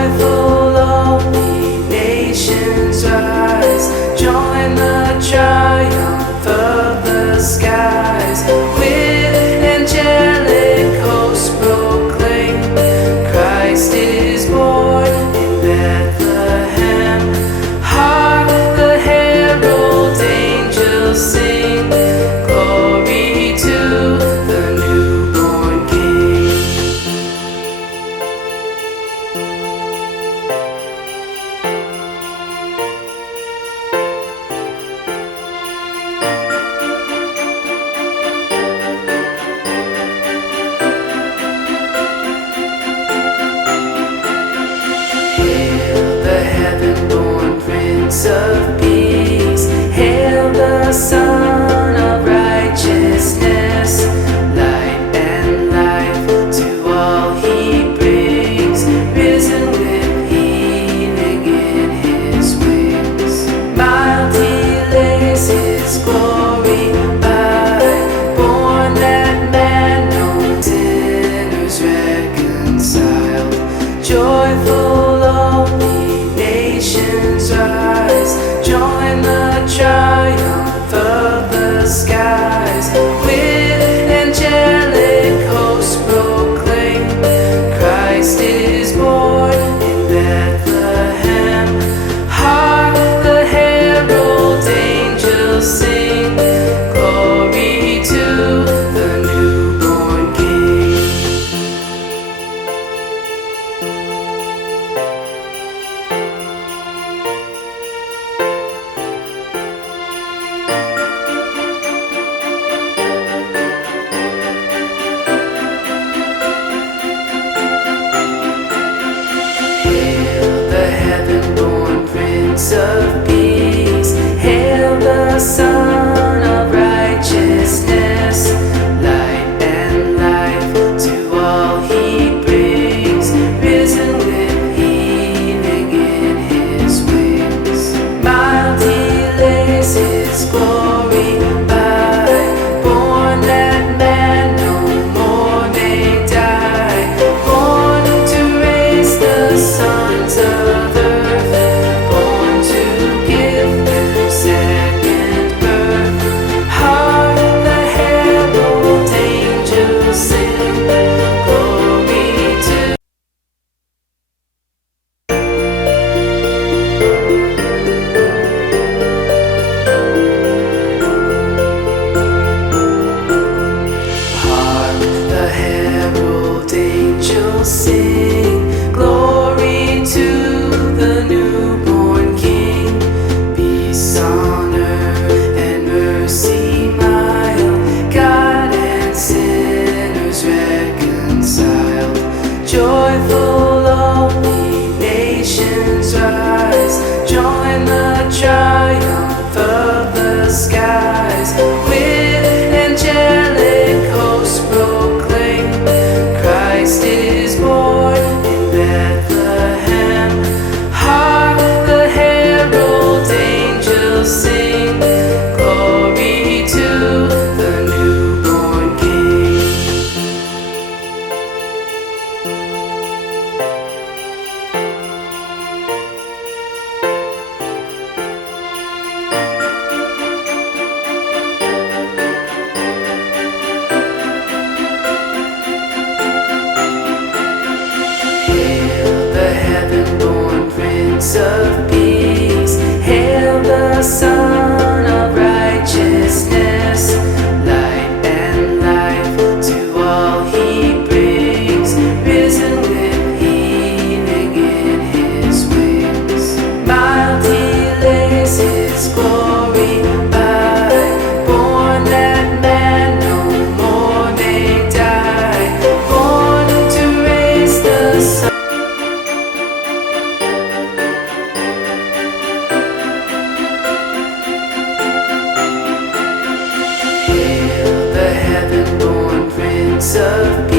Joyful all ye nations rise, join the triumph of the skies. With angelic hosts proclaim, Christ is born in Bethlehem. Hark the herald angels sing, glory to the newborn King. Hail the heaven-born Prince of Peace, hail the Son of Righteousness. Light and life to all he brings, risen with healing in his wings. Mild he lays his glory by, born that man no sinners reconciled. Joyful all ye nations rise, join the triumph of the skies. With angelic hosts proclaim, Christ is born in Bethlehem. Hark the herald angels sing, glory to the newborn King. Hail the heaven-born Prince of Peace, hail the Son of Righteousness. Light and life to all he brings, risen with healing in his wings. Mild he lays his glory by, born that man no more may die. Born to raise the sons of earth, born to give them second birth. Hark the herald angels sing, glory to Hark the herald angels sing, glory to the newborn King. Peace on earth and mercy mild, God and sinners reconciled. Joyful all ye nations rise, join the triumph of the skies. With angelic hosts proclaim, Christ is born in Bethlehem. Hark the herald angels sing, glory to the newborn King. Hail the heaven-born Prince of Peace, hail the Son of Righteousness. Light and life to all he brings, risen with healing in his wings. Mild he lays his glory by, born that man no more may die. Born to raise the sun. Hail the heaven-born Prince of